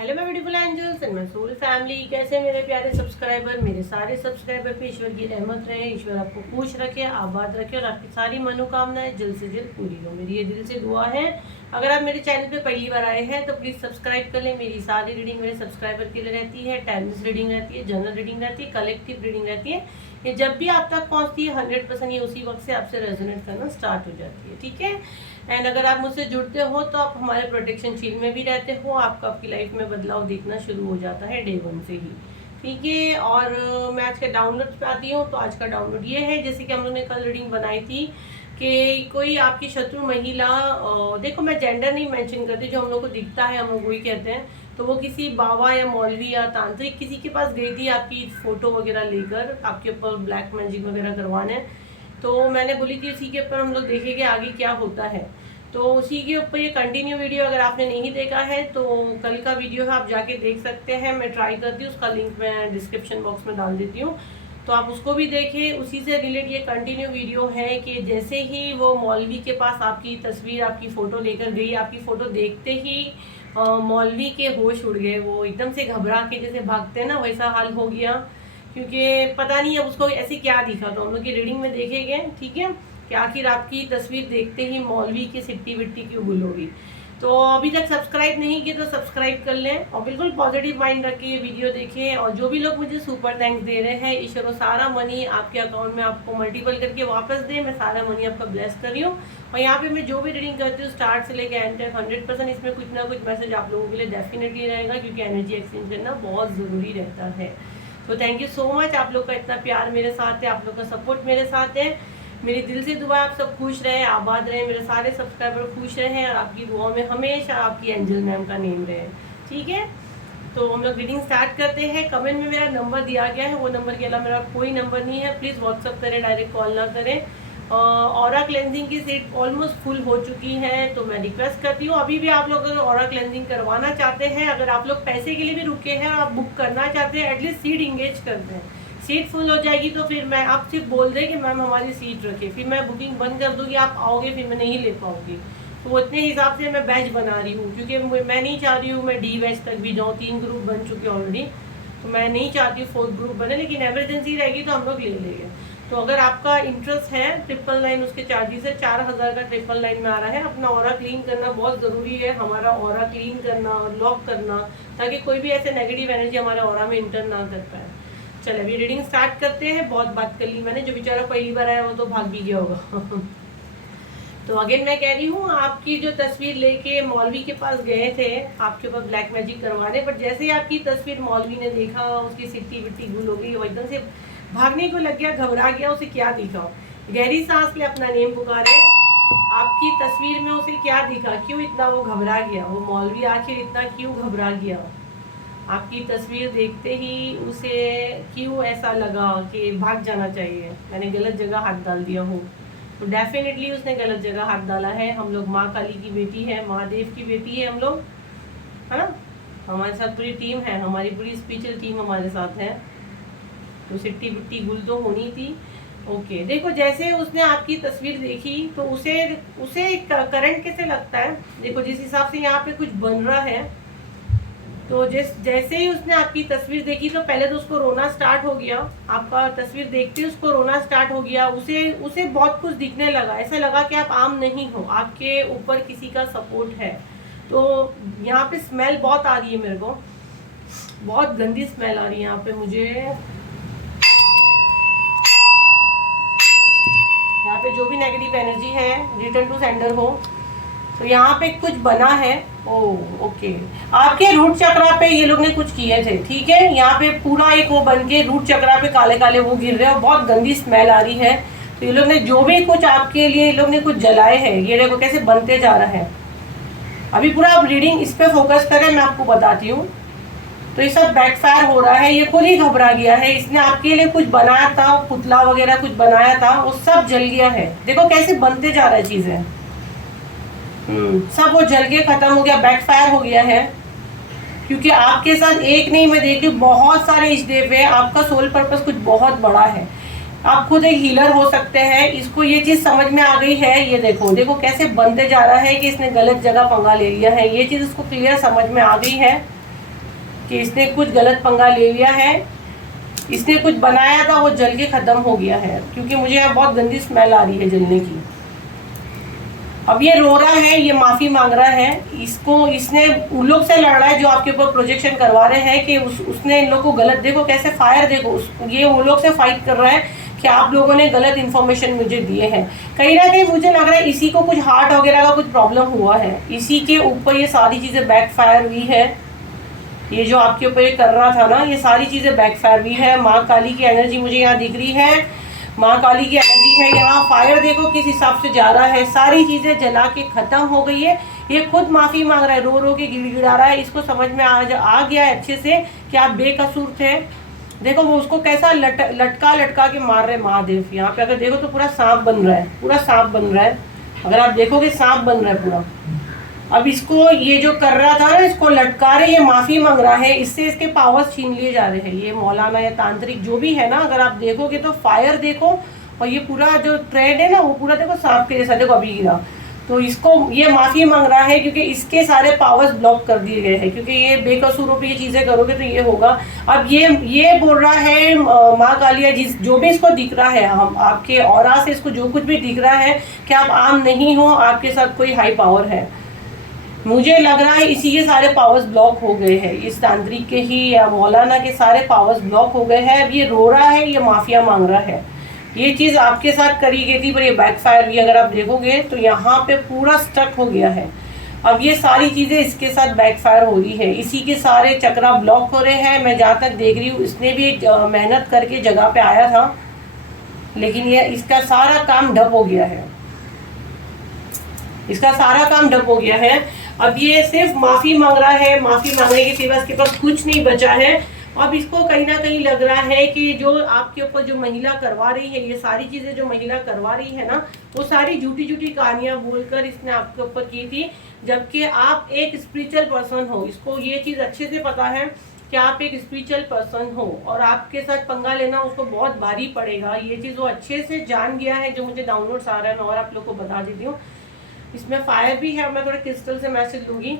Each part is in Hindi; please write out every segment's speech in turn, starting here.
Hello my beautiful angels and my soul family. कैसे मेरे प्यारे सब्सक्राइबर, मेरे सारे सब्सक्राइबर पे ईश्वर की रहमत रहे, ईश्वर आपको खुश रखे, आबाद रखे और आपकी सारी मनोकामनाएं जल्द से जल्द पूरी हो, मेरी ये दिल से दुआ है। अगर आप मेरे चैनल पे पहली बार आए हैं तो प्लीज़ सब्सक्राइब कर लें। मेरी सारी रीडिंग मेरे सब्सक्राइबर के लिए रहती है, टाइमलेस रीडिंग रहती है, जनरल रीडिंग रहती है, कलेक्टिव रीडिंग रहती है। ये जब भी आप तक पहुँचती है 100% ये उसी वक्त से आपसे रेजोनेट करना स्टार्ट हो जाती है, ठीक है। एंड अगर आप मुझसे जुड़ते हो तो आप हमारे प्रोटेक्शन शील्ड में भी रहते हो, आपको आपकी लाइफ में बदलाव दिखना शुरू हो जाता है डे 1 से ही, ठीक है। और मैं आज के डाउनलोड पे आती हूँ। तो आज का डाउनलोड ये है, जैसे कि हम लोग ने कल रीडिंग बनाई थी कि कोई आपकी शत्रु महिला, देखो मैं जेंडर नहीं मेंशन करती, जो हम लोग को दिखता है हम लोग वही कहते हैं। तो वो किसी बाबा या मौलवी या तांत्रिक किसी के पास गई थी आपकी फोटो वगैरह लेकर, आपके ऊपर ब्लैक मैजिक वगैरह करवाने। तो मैंने बोली थी उसी के ऊपर हम लोग देखेंगे आगे क्या होता है। तो उसी के ऊपर ये कंटिन्यू वीडियो अगर आपने नहीं देखा है तो कल का वीडियो है, आप जाके देख सकते हैं। मैं ट्राई करती हूँ, उसका लिंक मैं डिस्क्रिप्शन बॉक्स में डाल देती हूँ, तो आप उसको भी देखें। उसी से रिलेटेड ये कंटिन्यू वीडियो है कि जैसे ही वो मौलवी के पास आपकी तस्वीर, आपकी फ़ोटो लेकर गई, आपकी फ़ोटो देखते ही मौलवी के होश उड़ गए। वो एकदम से घबरा के जैसे भागते हैं ना, वैसा हाल हो गया। क्योंकि पता नहीं अब उसको ऐसे क्या दिखा, तो हम लोग की रीडिंग में देखेंगे, ठीक है, कि आखिर आपकी तस्वीर देखते ही मौलवी की सिट्टी विट्टी क्यों गुल होगी। तो अभी तक सब्सक्राइब नहीं किए तो सब्सक्राइब कर लें और बिल्कुल पॉजिटिव माइंड रख के ये वीडियो देखें। और जो भी लोग मुझे सुपर थैंक्स दे रहे हैं, ईश्वर सारा मनी आपके अकाउंट में आपको मल्टीपल करके वापस दे, मैं सारा मनी आपका ब्लेस कर रही हूँ। और यहाँ पे मैं जो भी रीडिंग करती हूँ स्टार्ट से लेकर एंड तक 100% इसमें कुछ ना कुछ मैसेज आप लोगों के लिए डेफिनेटली रहेगा, क्योंकि एनर्जी एक्सचेंज करना बहुत ज़रूरी रहता है। तो थैंक यू सो मच, आप लोग का इतना प्यार मेरे साथ है, आप लोग का सपोर्ट मेरे साथ है। मेरी दिल से दुआ आप सब खुश रहे, आबाद रहे, मेरे सारे सब्सक्राइबर खुश रहे और आपकी दुआओं में हमेशा आपकी एंजल मैम का नेम रहे, ठीक है। तो हम लोग रीडिंग स्टार्ट करते हैं। कमेंट में मेरा नंबर दिया गया है, वो नंबर के अलावा मेरा कोई नंबर नहीं है। प्लीज़ व्हाट्सअप करें, डायरेक्ट कॉल ना करें। ऑरा क्लेंजिंग की सीट ऑलमोस्ट फुल हो चुकी है, तो मैं रिक्वेस्ट करती हूँ अभी भी आप लोग अगर ऑरा क्लेंजिंग करवाना चाहते हैं, अगर आप लोग पैसे के लिए भी रुके हैं और आप बुक करना चाहते हैं, एटलीस्ट सीट इंगेज करते हैं। सीट फुल हो जाएगी तो फिर मैं आप सिर्फ बोल दें कि मैम हमारी सीट रखें, फिर मैं बुकिंग बंद कर दूँगी, आप आओगे फिर मैं नहीं ले पाऊँगी। तो उतने हिसाब से मैं बैच बना रही हूँ, क्योंकि मैं नहीं चाह रही हूँ मैं डी बैच तक भी जाऊँ। 3 ग्रुप बन चुके ऑलरेडी, तो मैं नहीं चाहती 4th ग्रुप बने, लेकिन एमरजेंसी रहेगी तो हम लोग ले लेंगे। तो अगर आपका इंटरेस्ट है 999 उसके चार्जेस है, 4000 का 999 में आ रहा है। अपना ऑरा क्लीन करना बहुत ज़रूरी है, हमारा ऑरा क्लीन करना, लॉक करना, ताकि कोई भी ऐसे नेगेटिव एनर्जी हमारे ऑरा में इंटर ना कर पाए। चलिए अभी रीडिंग स्टार्ट करते हैं। बहुत बात कर ली मैंने, जो बेचारा पहली बार आया वो तो भाग भी गया होगा। तो अगेन मैं कह रही हूँ, आपकी जो तस्वीर लेके मौलवी के पास गए थे आपके ऊपर ब्लैक मैजिक करवाने, पर जैसे ही आपकी तस्वीर मौलवी ने देखा, उसकी सिट्टी विट्टी गुल हो गई, वो एकदम से भागने को लग गया, घबरा गया। उसे क्या दिखा, गहरी सांस ले, अपना नेम पुकारे। आपकी तस्वीर में उसे क्या दिखा, क्यों इतना वो घबरा गया, वो मौलवी आखिर इतना क्यों घबरा गया। आपकी तस्वीर देखते ही उसे क्यों ऐसा लगा कि भाग जाना चाहिए, मैंने गलत जगह हाथ डाल दिया हूँ। तो डेफिनेटली उसने गलत जगह हाथ डाला है। हम लोग माँ काली की बेटी है, महादेव की बेटी है हम लोग, है ना। हमारे साथ पूरी टीम है, हमारी पूरी स्पिरिचुअल टीम हमारे साथ है। तो सिट्टी बिट्टी गुल तो होनी थी। ओके, देखो जैसे उसने आपकी तस्वीर देखी तो उसे करंट कैसे लगता है, देखो जिस हिसाब से यहाँ पे कुछ बन रहा है, तो जैसे ही उसने आपकी तस्वीर देखी तो पहले तो उसको रोना स्टार्ट हो गया। आपका तस्वीर देखते ही उसको रोना स्टार्ट हो गया। उसे बहुत कुछ दिखने लगा, ऐसा लगा कि आप आम नहीं हो, आपके ऊपर किसी का सपोर्ट है। तो यहाँ पे स्मेल बहुत आ रही है मेरे को, बहुत गंदी स्मेल आ रही है यहाँ पे मुझे। यहाँ पे जो भी नेगेटिव एनर्जी है रिटर्न टू सेंडर हो। तो यहाँ पे कुछ बना है। ओके, आपके रूट चक्रा पे ये लोग ने कुछ किए थे, ठीक है। यहाँ पे पूरा एक वो बन के रूट चक्रा पे काले काले वो गिर रहे हैं और बहुत गंदी स्मेल आ रही है। तो ये लोग ने जो भी कुछ आपके लिए ये लोग ने कुछ जलाए हैं, ये देखो कैसे बनते जा रहा है। अभी पूरा आप रीडिंग इस पे फोकस करें, मैं आपको बताती हूँ। तो ये सब बैकफायर हो रहा है, ये खुद ही घबरा गया है। इसने आपके लिए कुछ बनाया था, पुतला वगैरह कुछ बनाया था, वो सब जल गया है। देखो कैसे बनते जा रहा है चीजें, सब वो जल के खत्म हो गया, बैकफायर हो गया है। क्योंकि आपके साथ एक नहीं, मैं देख रही हूँ बहुत सारे इष्टदेव है। आपका सोल पर्पस कुछ बहुत बड़ा है, आप खुद एक हीलर हो सकते हैं। इसको ये चीज समझ में आ गई है। ये देखो देखो कैसे बनते जा रहा है कि इसने गलत जगह पंगा ले लिया है, ये चीज इसको क्लियर समझ में आ गई है। कि इसने कुछ गलत पंगा ले लिया है, इसने कुछ बनाया था वो जल के ख़त्म हो गया है, क्योंकि मुझे यहाँ बहुत गंदी स्मेल आ रही है जलने की। अब ये रो रहा है, ये माफ़ी मांग रहा है, इसने उन लोग से लड़ रहा है जो आपके ऊपर प्रोजेक्शन करवा रहे हैं कि उसने इन लोग को गलत, देखो कैसे फायर, देखो ये उन लोग से फाइट कर रहा है कि आप लोगों ने गलत इन्फॉर्मेशन मुझे दिए हैं। कहीं ना कहीं मुझे लग रहा है इसी को कुछ हार्ट वगैरह का कुछ प्रॉब्लम हुआ है, इसी के ऊपर ये सारी चीज़ें बैकफायर हुई है। ये जो आपके ऊपर ये कर रहा था ना, ये सारी चीज़ें बैकफायर हुई है। माँ काली की एनर्जी मुझे यहाँ दिख रही है, माँ काली की एनर्जी है यहाँ। फायर देखो किस हिसाब से जा रहा है, सारी चीज़ें जला के ख़त्म हो गई है। ये खुद माफ़ी मांग रहा है, रो रो के गिड़गिड़ा रहा है। इसको समझ में आ गया है अच्छे से कि आप बेकसूर थे। देखो वो उसको कैसा लटका के मार रहे महादेव। यहाँ पे अगर देखो तो पूरा सांप बन रहा है, पूरा सांप बन रहा है। अगर आप देखोगे सांप बन रहा है पूरा। अब इसको ये जो कर रहा था ना, इसको लटका रहे, ये माफ़ी मांग रहा है, इससे इसके पावर्स छीन लिए जा रहे हैं। ये मौलाना या तांत्रिक जो भी है ना, अगर आप देखोगे तो फायर देखो, और ये पूरा जो ट्रेड है ना वो पूरा देखो सांप के जैसा, देखो अभी गिरा। तो इसको ये माफ़ी मांग रहा है क्योंकि इसके सारे पावर्स ब्लॉक कर दिए गए हैं, क्योंकि ये बेकसूरों पे ये चीज़ें करोगे तो ये होगा। अब ये बोल रहा है माँ कालिया, जो भी इसको दिख रहा है, हम आपके ऑरा से इसको जो कुछ भी दिख रहा है कि आप आम नहीं हो, आपके साथ कोई हाई पावर है। मुझे लग रहा है इसी के सारे पावर्स ब्लॉक हो गए हैं, इस तांत्रिक के ही या मौलाना के सारे पावर्स ब्लॉक हो गए हैं। अब ये रो रहा है, ये माफिया मांग रहा है। ये चीज़ आपके साथ करी गई थी पर ये बैकफायर भी, अगर आप देखोगे तो यहाँ पे पूरा स्टक हो गया है। अब ये सारी चीज़ें इसके साथ बैकफायर हो रही है, इसी के सारे चक्रा ब्लॉक हो रहे हैं। मैं जहाँ तक देख रही हूँ इसने भी मेहनत करके जगह पे आया था, लेकिन ये इसका सारा काम डब हो गया है, इसका सारा काम डब हो गया है। अब ये सिर्फ माफ़ी मांग रहा है, माफ़ी मांगने के सिवा इसके पास कुछ नहीं बचा है। अब इसको कहीं ना कहीं लग रहा है कि जो आपके ऊपर जो महिला करवा रही है, ये सारी चीज़ें जो महिला करवा रही है ना, वो सारी झूठी झूठी कहानियाँ बोलकर इसने आपके ऊपर की थी, जबकि आप एक स्पिरिचुअल पर्सन हो। इसको ये चीज़ अच्छे से पता है कि आप एक स्पिरिचुअल पर्सन हो और आपके साथ पंगा लेना उसको बहुत भारी पड़ेगा। ये चीज़ वो अच्छे से जान गया है, जो मुझे डाउनलोड्स आ रहा है। मैं और आप लोग को बता देती हूँ, इसमें फायर भी है। मैं थोड़े क्रिस्टल से मैसेज लूँगी,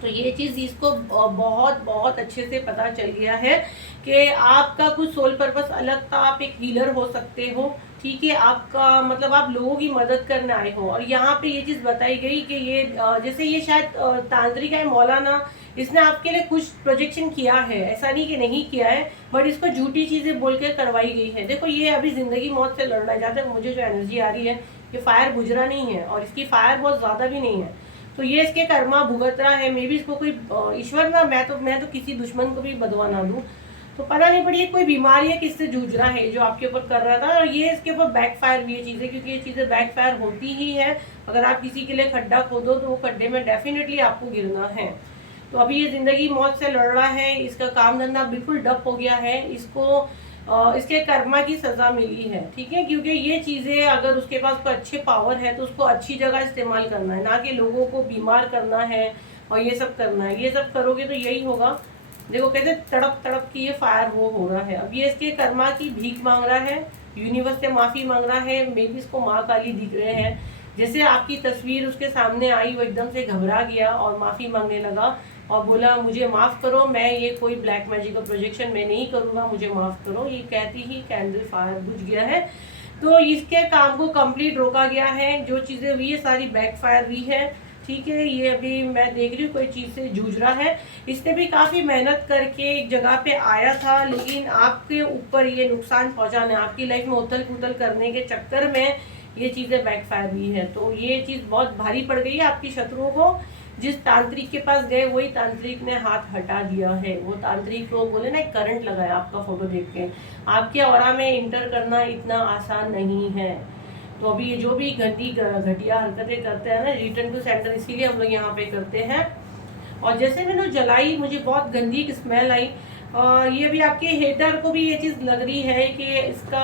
तो ये चीज़ इसको बहुत बहुत अच्छे से पता चल गया है कि आपका कुछ सोल पर्पस अलग था। आप एक हीलर हो सकते हो, ठीक है, आपका मतलब आप लोगों की मदद करने आए हो। और यहाँ पे ये चीज़ बताई गई कि ये जैसे ये शायद तांत्रिक है मौलाना, इसने आपके लिए कुछ प्रोजेक्शन किया है, ऐसा नहीं कि नहीं किया है, बट इसको झूठी चीज़ें बोल के करवाई गई है। देखो ये अभी ज़िंदगी मौत से लड़ रहा है। जहाँ तक मुझे जो एनर्जी आ रही है, ये फायर बुझ रहा नहीं है और इसकी फायर बहुत ज़्यादा भी नहीं है, तो ये इसके कर्मा भुगत रहा है। मे बी इसको कोई ईश्वर ना, मैं तो किसी दुश्मन को भी बदवा ना दूँ, तो पता नहीं पड़ी कोई बीमारी है, किससे जूझ रहा है जो आपके ऊपर कर रहा था। और ये इसके ऊपर बैकफायर भी ये चीज़ें, क्योंकि ये चीज़ें बैकफायर होती ही है। अगर आप किसी के लिए खड्डा खोदो तो वो खड्डे में डेफिनेटली आपको गिरना है। तो अभी ये ज़िंदगी मौत से लड़ रहा है, इसका काम धंधा बिल्कुल डप हो गया है, इसको इसके कर्मा की सज़ा मिली है, ठीक है। क्योंकि ये चीज़ें अगर उसके पास कोई अच्छे पावर है तो उसको अच्छी जगह इस्तेमाल करना है, ना कि लोगों को बीमार करना है और ये सब करना है। ये सब करोगे तो यही होगा। देखो कैसे तड़प तड़प की ये फायर वो हो रहा है। अब ये इसके कर्मा की भीख मांग रहा है, यूनिवर्स से माफ़ी मांग रहा है। मे बी इसको माँ काली दिख रहे हैं, जैसे आपकी तस्वीर उसके सामने आई वो एकदम से घबरा गया और माफ़ी मांगने लगा और बोला मुझे माफ़ करो, मैं ये कोई ब्लैक मैजिक का प्रोजेक्शन मैं नहीं करूँगा, मुझे माफ़ करो। ये कहती ही कैंडल फायर बुझ गया है। तो इसके काम को कंप्लीट रोका गया है। जो चीज़ें हुई है सारी बैकफायर हुई है, ठीक है। ये अभी मैं देख रही हूँ कोई चीज़ से जूझ रहा है। इसने भी काफ़ी मेहनत करके एक जगह पे आया था, लेकिन आपके ऊपर ये नुकसान पहुँचाने, आपकी लाइफ में उथल पुथल करने के चक्कर में ये चीज़ें बैकफायर हुई है। तो ये चीज़ बहुत भारी पड़ गई है आपकी शत्रुओं को। जिस तांत्रिक के पास गए वही तांत्रिक ने हाथ हटा दिया है। वो तांत्रिक को बोले ना करंट लगाया आपका फोटो देख के। आपके ऑरा में इंटर करना इतना आसान नहीं है। तो अभी ये जो भी घटिया हरकतें करते हैं ना, रिटर्न टू सेंटर, इसीलिए हम लोग यहाँ पे करते हैं। और जैसे मैंने जलाई, मुझे बहुत गंदी एक स्मेल आई। ये भी आपके हेटर को भी ये चीज़ लग रही है कि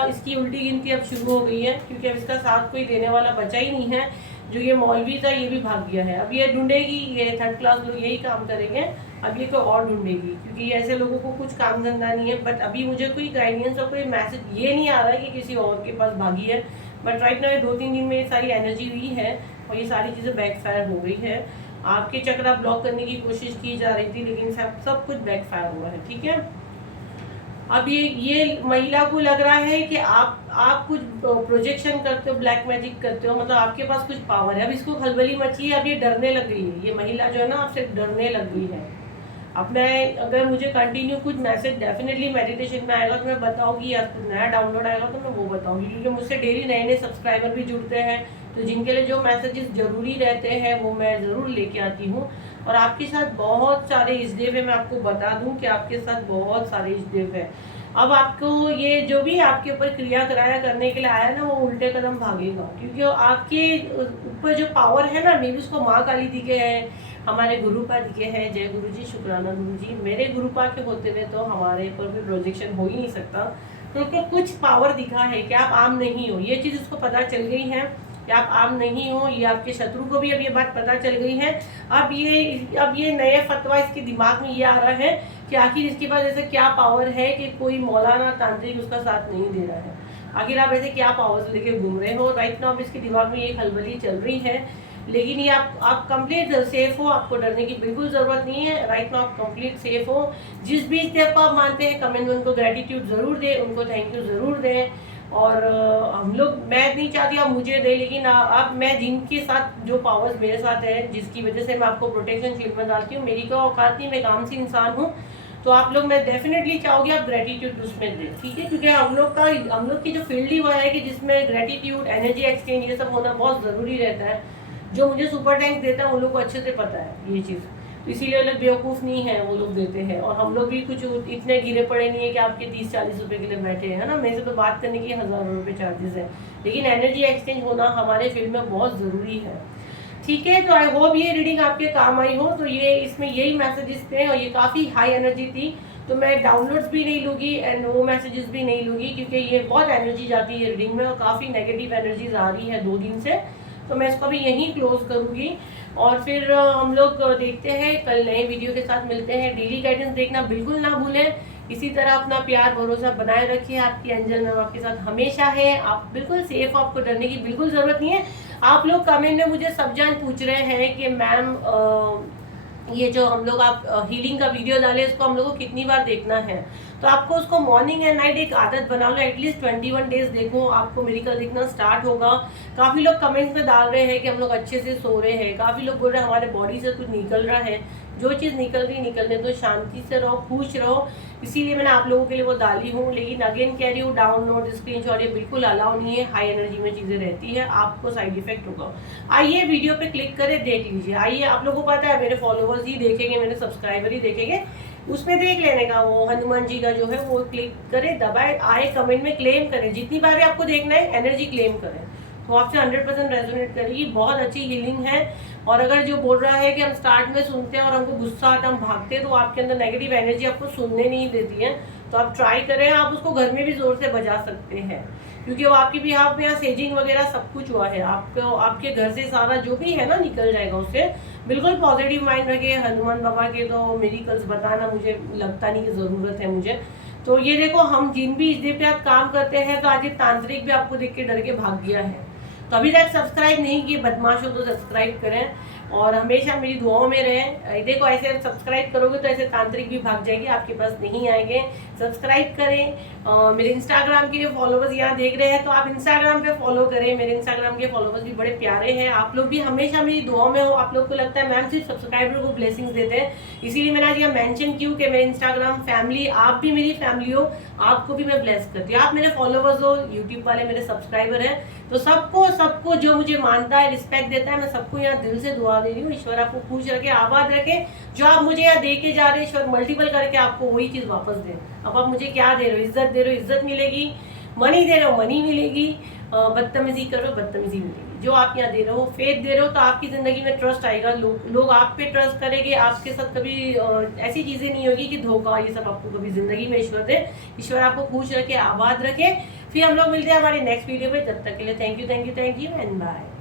इसकी उल्टी गिनती अब शुरू हो गई है, क्योंकि अब इसका साथ कोई देने वाला बचा ही नहीं है। जो ये मौलवी था ये भी भाग गया है। अब ये ढूंढेगी, ये थर्ड क्लास लोग यही काम करेंगे। अब ये कोई और ढूंढेगी, क्योंकि ऐसे लोगों को कुछ काम धंधा नहीं है। बट अभी मुझे कोई गाइडेंस और कोई मैसेज ये नहीं आ रहा है कि किसी और के पास भागी है। बट राइट नाउ 2-3 दिन में ये सारी एनर्जी हुई है और ये सारी चीज़ें बैकफायर हो गई है। आपके चक्रा ब्लॉक करने की कोशिश की जा रही थी, लेकिन सब कुछ बैकफायर हुआ है। ठीक है, अब ये महिला को लग रहा है कि आप कुछ प्रोजेक्शन करते हो, ब्लैक मैजिक करते हो, मतलब आपके पास कुछ पावर है। अब इसको खलबली मची है, अब ये डरने लग गई है, ये महिला जो है ना आपसे डरने लग गई है। अब मैं अगर मुझे कंटिन्यू कुछ मैसेज डेफिनेटली मेडिटेशन में आएगा तो मैं बताऊंगी, या कुछ नया डाउनलोड आएगा तो मैं वो बताऊंगी, क्योंकि मुझसे डेली नए नए सब्सक्राइबर भी जुड़ते हैं, तो जिनके लिए जो मैसेजेस जरूरी रहते हैं वो मैं ज़रूर लेके आती हूँ। और आपके साथ बहुत सारे इज्देव है, मैं आपको बता दूं कि आपके साथ बहुत सारे इज्देव है। अब आपको ये जो भी आपके ऊपर क्रिया कराया करने के लिए आया ना, वो उल्टे कदम भागेगा, क्योंकि आपके ऊपर जो पावर है ना, मे भी उसको माँ काली दिखे है, हमारे गुरुपा दिखे हैं। जय गुरु जी, शुक्राना गुरु जी। मेरे गुरुपा के होते हुए तो हमारे ऊपर भी प्रोजेक्शन हो ही नहीं सकता, क्योंकि कुछ पावर दिखा है कि आप आम नहीं हो। ये चीज़ उसको पता चल गई है कि आप आम नहीं हो, ये आपके शत्रु को भी अब ये बात पता चल गई है। अब ये नया फतवा इसके दिमाग में ये आ रहा है कि आखिर इसके पास ऐसे क्या पावर है कि कोई मौलाना तांत्रिक उसका साथ नहीं दे रहा है। आखिर आप ऐसे क्या पावर्स लेके घूम रहे हो। राइट नाउ इसके दिमाग में ये खलबली चल रही है, लेकिन ये आप कंप्लीट सेफ हो, आपको डरने की बिल्कुल ज़रूरत नहीं है। राइट नाउ आप कंप्लीट सेफ हो। जिस भी स्टेप को आप मानते हैं कमेंट में उनको ग्रेटिट्यूड ज़रूर दें, उनको थैंक यू ज़रूर दें। और हम लोग, मैं नहीं चाहती आप मुझे दें, लेकिन आप मैं जिनके साथ जो पावर्स मेरे साथ है, जिसकी वजह से मैं आपको प्रोटेक्शन शील्ड में डालती हूँ, मेरी कोई औकात नहीं, मैं काम सी इंसान हूँ, तो आप लोग, मैं डेफिनेटली चाहूँगी आप ग्रेटिट्यूड उसमें दें। ठीक है, क्योंकि हम लोग की जो फील्ड ही वह है कि जिसमें ग्रेटिट्यूड, एनर्जी एक्सचेंज, ये सब होना बहुत ज़रूरी रहता है। जो मुझे सुपर टैंक देता है उन लोग को अच्छे से पता है ये चीज़, तो इसीलिए वो लोग बेवकूफ़ नहीं है, वो लोग देते हैं। और हम लोग भी कुछ इतने गिरे पड़े नहीं है कि आपके 30-40 रुपए के लिए बैठे हैं, है ना। मेरे से तो बात करने की हज़ारों रुपये चार्जेस है, लेकिन एनर्जी एक्सचेंज होना हमारे फील्ड में बहुत ज़रूरी है। ठीक है, तो आई होप ये रीडिंग आपके काम आई हो। तो ये इसमें यही मैसेजेस थे, और ये काफ़ी हाई एनर्जी थी, तो मैं डाउनलोड्स भी नहीं लूँगी एंड वो मैसेजेस भी नहीं लूँगी, क्योंकि ये बहुत एनर्जी जाती है रीडिंग में, और काफ़ी नेगेटिव एनर्जीज आ रही है 2 दिन से। तो मैं इसको भी यहीं क्लोज करूँगी, और फिर हम लोग देखते हैं, कल नए वीडियो के साथ मिलते हैं। डेली गाइडेंस देखना बिल्कुल ना भूलें। इसी तरह अपना प्यार भरोसा बनाए रखिए। आपकी एंजल मैम आपके साथ हमेशा है, आप बिल्कुल सेफ, आपको डरने की बिल्कुल ज़रूरत नहीं है। आप लोग कमेंट में मुझे सब जान पूछ रहे हैं कि मैम ये जो हम लोग आप हीलिंग का वीडियो डाले, इसको हम लोग को कितनी बार देखना है। तो आपको उसको मॉर्निंग एंड नाइट एक आदत बना लो, एटलीस्ट 21 डेज देखो, आपको मेरिकल दिखना स्टार्ट होगा। काफ़ी लोग कमेंट्स में डाल रहे हैं कि हम लोग अच्छे से सो रहे हैं, काफ़ी लोग बोल रहे हैं हमारे बॉडी से कुछ निकल रहा है। जो चीज़ निकल रही निकलने तो शांति से रहो, खुश रहो, इसीलिए मैंने आप लोगों के लिए वो डाली हूँ। लेकिन अगेन कह रही हूँ, डाउनलोड, स्क्रीनशॉट ये बिल्कुल अलाउ नहीं है। हाई एनर्जी में चीज़ें रहती है, आपको साइड इफेक्ट होगा। आइए वीडियो पे क्लिक करें, देख लीजिए। आइए, आप लोगों को पता है मेरे फॉलोवर्स ही देखेंगे, मेरे सब्सक्राइबर ही देखेंगे, उसमें देख लेने का। वो हनुमान जी का जो है वो क्लिक करें, दबाए, आए, कमेंट में क्लेम करें, जितनी बार भी आपको देखना है एनर्जी क्लेम करें, तो आपसे 100% रेजोनेट करेगी। बहुत अच्छी हीलिंग है। और अगर जो बोल रहा है कि हम स्टार्ट में सुनते हैं और हमको गुस्सा आता है, हम भागते हैं, तो आपके अंदर नेगेटिव एनर्जी आपको सुनने नहीं देती है। तो आप ट्राई करें, आप उसको घर में भी जोर से बजा सकते हैं, क्योंकि वो आपकी भी, आप यहाँ सेजिंग वगैरह सब कुछ हुआ है, आपको आपके घर से सारा जो भी है ना निकल जाएगा उससे। बिल्कुल पॉजिटिव माइंड रखे। हनुमान बाबा के तो मेरिकल्स बताना मुझे लगता नहीं कि ज़रूरत है मुझे। तो ये देखो, हम जिन भी इस पे आप काम करते हैं, तो आज ये तांत्रिक भी आपको देख के डर के भाग गया है। तो अभी तक सब्सक्राइब नहीं किए बदमाश हो तो सब्सक्राइब करें, और हमेशा मेरी दुआओं में रहें। देखो, ऐसे सब्सक्राइब करोगे तो ऐसे तांत्रिक भी भाग जाएंगे, आपके पास नहीं आएंगे। सब्सक्राइब करें। मेरे इंस्टाग्राम के फॉलोवर्स यहाँ देख रहे हैं, तो आप इंस्टाग्राम पे फॉलो करें। मेरे इंस्टाग्राम के फॉलोवर्स भी बड़े प्यारे हैं, आप लोग भी हमेशा मेरी दुआओं में हो। आप लोग को लगता है मैम सिर्फ सब्सक्राइबर को ब्लेसिंग्स देते हैं, इसीलिए मैंने आज यहाँ मेंशन क्यों कि मेरे इंस्टाग्राम फैमिली, आप भी मेरी फैमिली हो, आपको भी मैं ब्लेस करती हूँ। आप मेरे फॉलोवर्स हो, यूट्यूब वाले मेरे सब्सक्राइबर हैं, तो सबको जो मुझे मानता है, रिस्पेक्ट देता है, मैं सबको यहाँ दिल से दुआ दे रही हूँ। ईश्वर आपको खुश रखे, आबाद रखे। जो आप मुझे यहाँ दे के जा रहे हैं, ईश्वर मल्टीपल करके आपको वही चीज़ वापस दे। अब आप मुझे क्या दे रहे हो? इज्जत दे रहे हो, इज्जत मिलेगी। मनी दे रहे हो, मनी मिलेगी। बदतमीजी करो, बदतमीजी मिलेगी। जो आप यहाँ दे रहे हो, फेथ दे रहे हो, तो आपकी ज़िंदगी में ट्रस्ट आएगा। लोग आप पे ट्रस्ट करेंगे, आपके साथ कभी ऐसी चीज़ें नहीं होगी कि धोखा, ये सब आपको कभी ज़िंदगी में ईश्वर दे। ईश्वर आपको खुश रखे, आबाद रखे। फिर हम लोग मिलते हैं हमारे नेक्स्ट वीडियो में। जब तक के लिए थैंक यू एंड बाय।